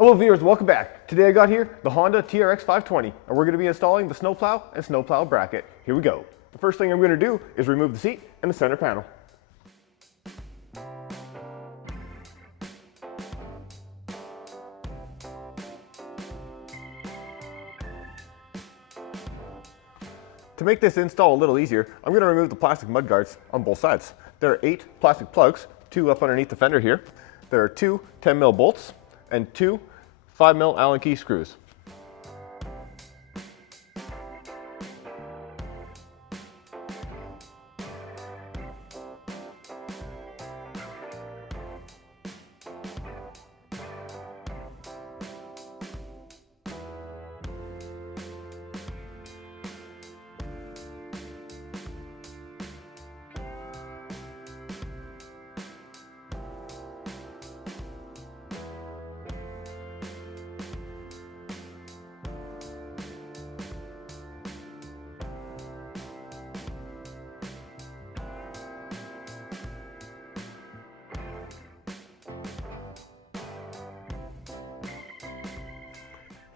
Hello viewers, welcome back. Today I got here the Honda TRX 520 and we're going to be installing the snowplow and snowplow bracket. Here we go. The first thing I'm going to do is remove the seat and the center panel. To make this install a little easier, I'm going to remove the plastic mud guards on both sides. There are 8 plastic plugs, 2 up underneath the fender here. There are 2 10mm bolts and 2 5mm Allen key screws.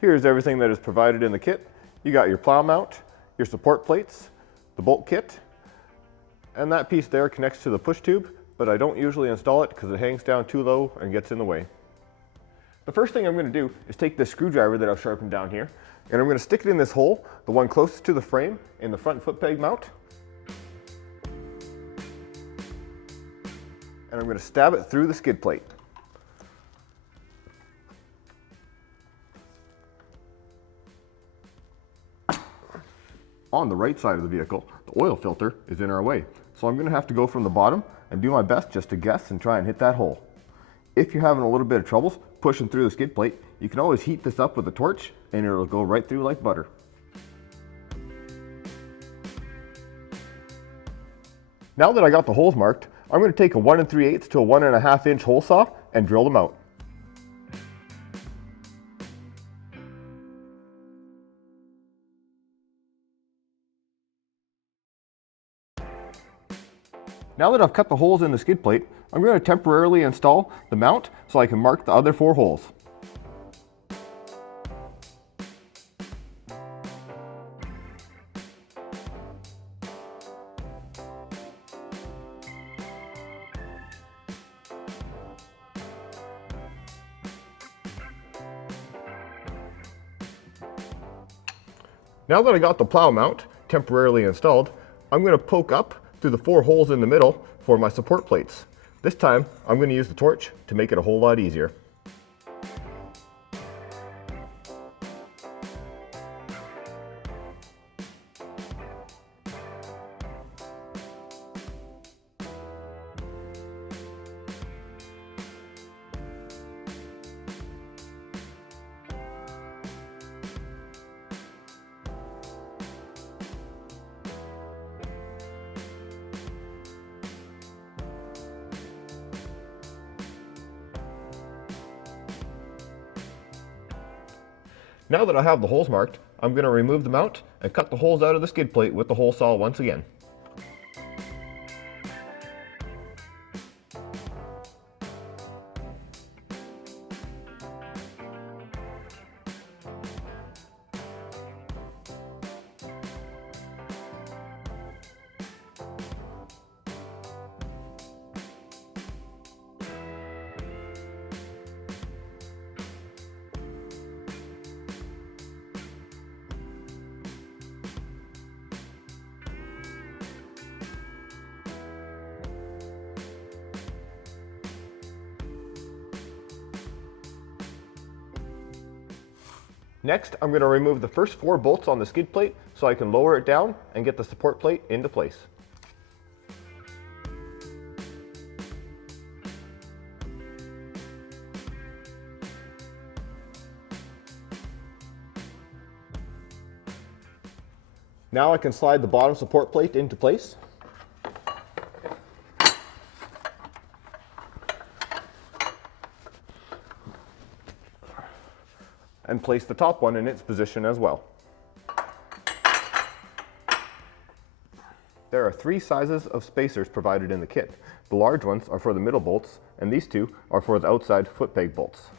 Here's everything that is provided in the kit. You got your plow mount, your support plates, the bolt kit, and that piece there connects to the push tube, but I don't usually install it because it hangs down too low and gets in the way. The first thing I'm going to do is take this screwdriver that I've sharpened down here, and I'm going to stick it in this hole, the one closest to the frame in the front foot peg mount. And I'm going to stab it through the skid plate. On the right side of the vehicle, the oil filter is in our way, so I'm going to have to go from the bottom and do my best just to guess and try and hit that hole. If you're having a little bit of trouble pushing through the skid plate, you can always heat this up with a torch and it'll go right through like butter. Now that I got the holes marked, I'm going to take a 1 3/8 to a 1.5 inch hole saw and drill them out. Now that I've cut the holes in the skid plate, I'm going to temporarily install the mount so I can mark the other 4 holes. Now that I got the plow mount temporarily installed, I'm going to poke up through the 4 holes in the middle for my support plates. This time, I'm going to use the torch to make it a whole lot easier. Now that I have the holes marked, I'm going to remove the mount and cut the holes out of the skid plate with the hole saw once again. Next, I'm going to remove the first 4 bolts on the skid plate so I can lower it down and get the support plate into place. Now I can slide the bottom support plate into place. And place the top one in its position as well. There are 3 sizes of spacers provided in the kit. The large ones are for the middle bolts, and these 2 are for the outside foot peg bolts.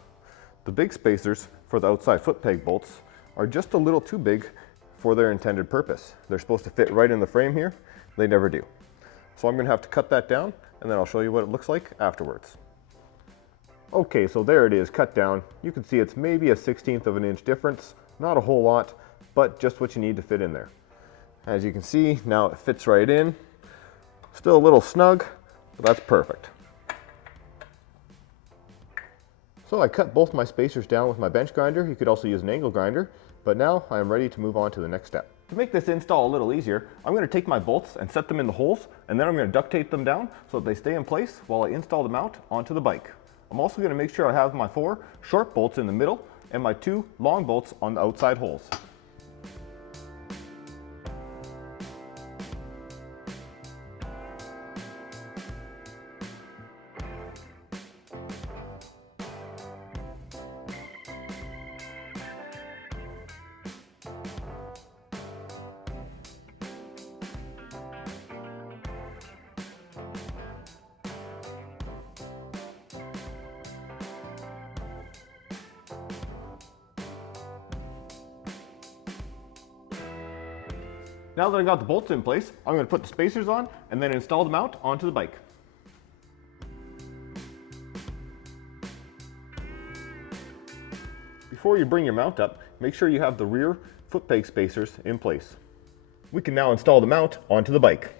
The big spacers for the outside foot peg bolts are just a little too big for their intended purpose. They're supposed to fit right in the frame here. They never do. So I'm going to have to cut that down, and then I'll show you what it looks like afterwards. Okay, so there it is, cut down. You can see it's maybe a 1/16 of an inch difference. Not a whole lot, but just what you need to fit in there. As you can see, now it fits right in. Still a little snug, but that's perfect. So I cut both my spacers down with my bench grinder. You could also use an angle grinder, but now I am ready to move on to the next step. To make this install a little easier, I'm going to take my bolts and set them in the holes, and then I'm going to duct tape them down so that they stay in place while I install the mount onto the bike. I'm also going to make sure I have my 4 short bolts in the middle and my 2 long bolts on the outside holes. Now that I got the bolts in place, I'm going to put the spacers on and then install the mount onto the bike. Before you bring your mount up, make sure you have the rear foot peg spacers in place. We can now install the mount onto the bike.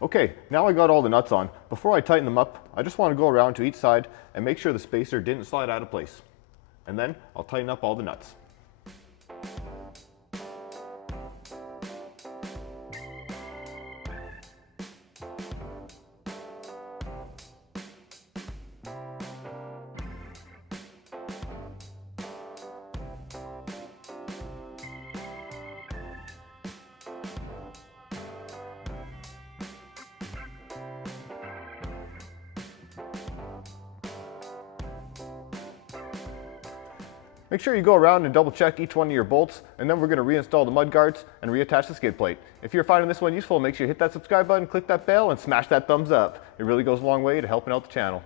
Okay, now I got all the nuts on. Before I tighten them up, I just want to go around to each side and make sure the spacer didn't slide out of place. And then I'll tighten up all the nuts. Make sure you go around and double check each one of your bolts, and then we're going to reinstall the mud guards and reattach the skid plate. If you're finding this one useful, make sure you hit that subscribe button, click that bell, and smash that thumbs up. It really goes a long way to helping out the channel.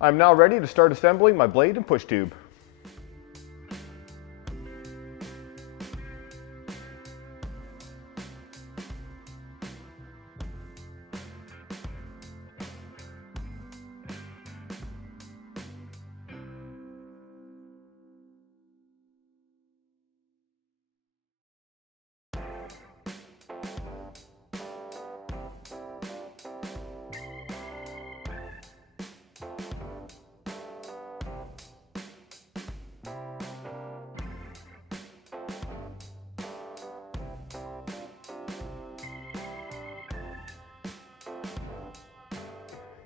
I'm now ready to start assembling my blade and push tube.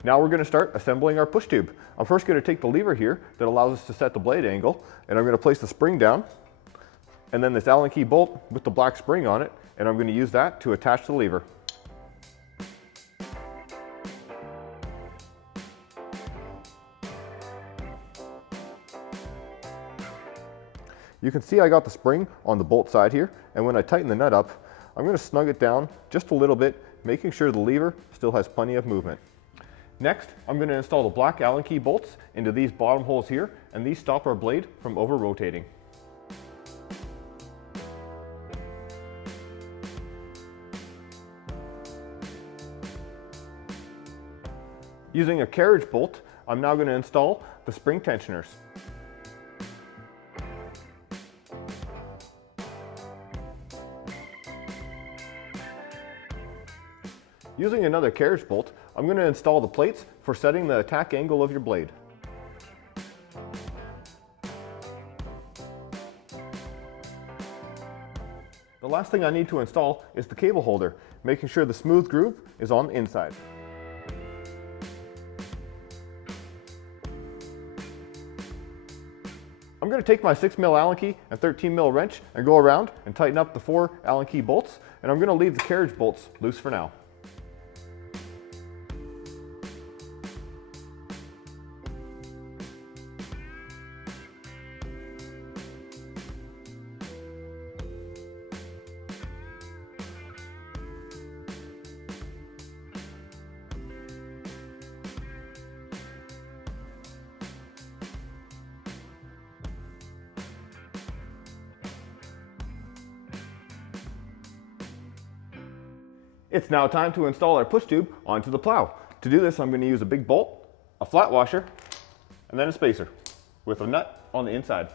Now we're going to start assembling our push tube. I'm first going to take the lever here that allows us to set the blade angle, and I'm going to place the spring down and then this Allen key bolt with the black spring on it, and I'm going to use that to attach the lever. You can see I got the spring on the bolt side here, and when I tighten the nut up, I'm going to snug it down just a little bit, making sure the lever still has plenty of movement. Next, I'm going to install the black Allen key bolts into these bottom holes here, and these stop our blade from over-rotating. Using a carriage bolt, I'm now going to install the spring tensioners. Using another carriage bolt, I'm going to install the plates for setting the attack angle of your blade. The last thing I need to install is the cable holder, making sure the smooth groove is on the inside. I'm going to take my 6mm Allen key and 13mm wrench and go around and tighten up the 4 Allen key bolts, and I'm going to leave the carriage bolts loose for now. It's now time to install our push tube onto the plow. To do this, I'm going to use a big bolt, a flat washer, and then a spacer with a nut on the inside.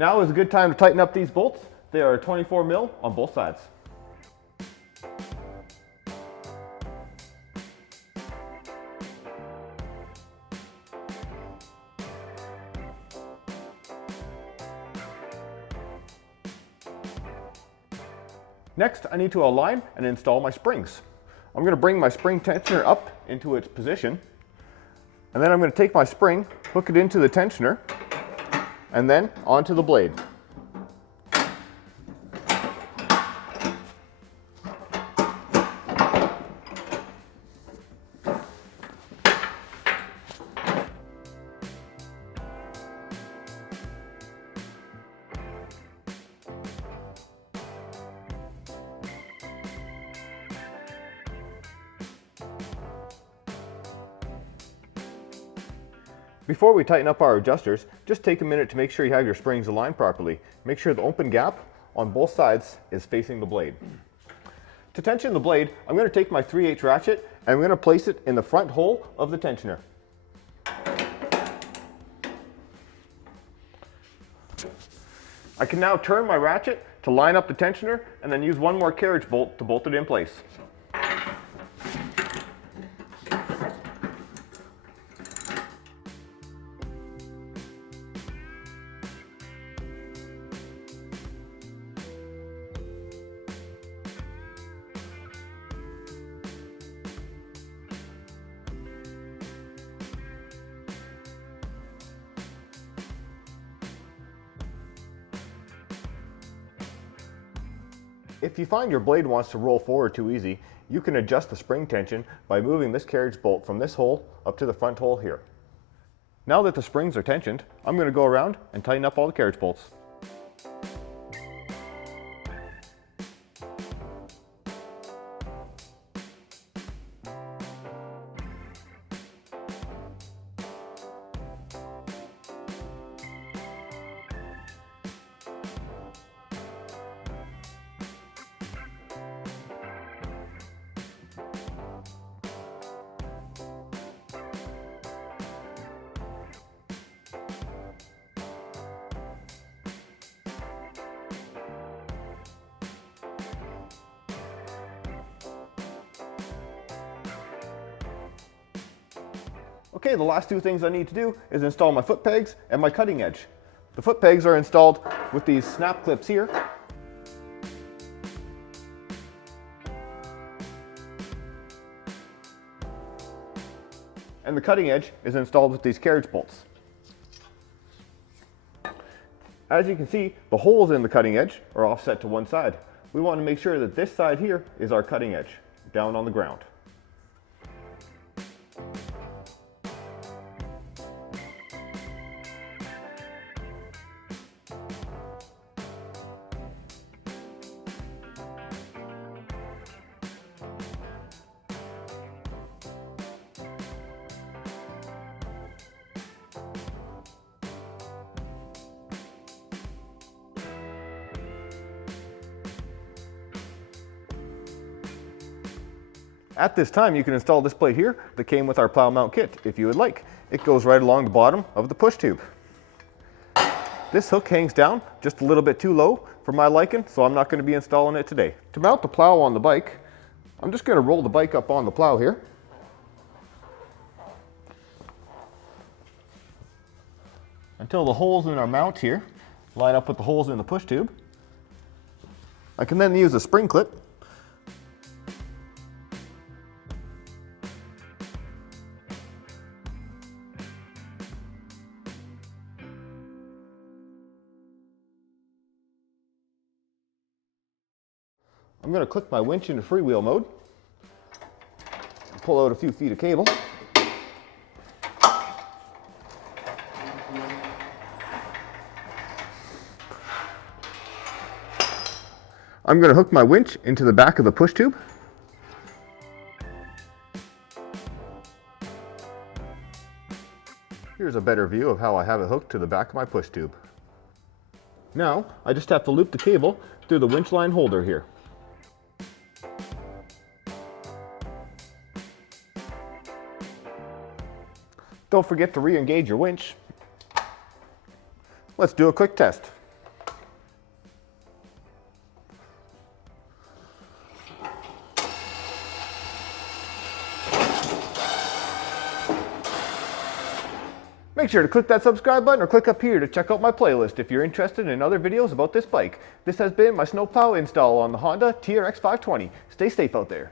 Now is a good time to tighten up these bolts. They are 24mm on both sides. Next, I need to align and install my springs. I'm going to bring my spring tensioner up into its position, and then I'm going to take my spring, hook it into the tensioner, and then onto the blade. Before we tighten up our adjusters, just take a minute to make sure you have your springs aligned properly. Make sure the open gap on both sides is facing the blade. To tension the blade, I'm going to take my 3/8 ratchet and I'm going to place it in the front hole of the tensioner. I can now turn my ratchet to line up the tensioner and then use one more carriage bolt to bolt it in place. If you find your blade wants to roll forward too easy, you can adjust the spring tension by moving this carriage bolt from this hole up to the front hole here. Now that the springs are tensioned, I'm going to go around and tighten up all the carriage bolts. Okay, the last two things I need to do is install my foot pegs and my cutting edge. The foot pegs are installed with these snap clips here. And the cutting edge is installed with these carriage bolts. As you can see, the holes in the cutting edge are offset to one side. We want to make sure that this side here is our cutting edge, down on the ground. At this time, you can install this plate here that came with our plow mount kit if you would like. It goes right along the bottom of the push tube. This hook hangs down just a little bit too low for my liking, so I'm not going to be installing it today. To mount the plow on the bike, I'm just going to roll the bike up on the plow here. Until the holes in our mount here line up with the holes in the push tube. I can then use a spring clip I'm going to click my winch into freewheel mode, pull out a few feet of cable. I'm going to hook my winch into the back of the push tube. Here's a better view of how I have it hooked to the back of my push tube. Now, I just have to loop the cable through the winch line holder here. Don't forget to re-engage your winch. Let's do a quick test. Make sure to click that subscribe button or click up here to check out my playlist if you're interested in other videos about this bike. This has been my snowplow install on the Honda TRX 520. Stay safe out there.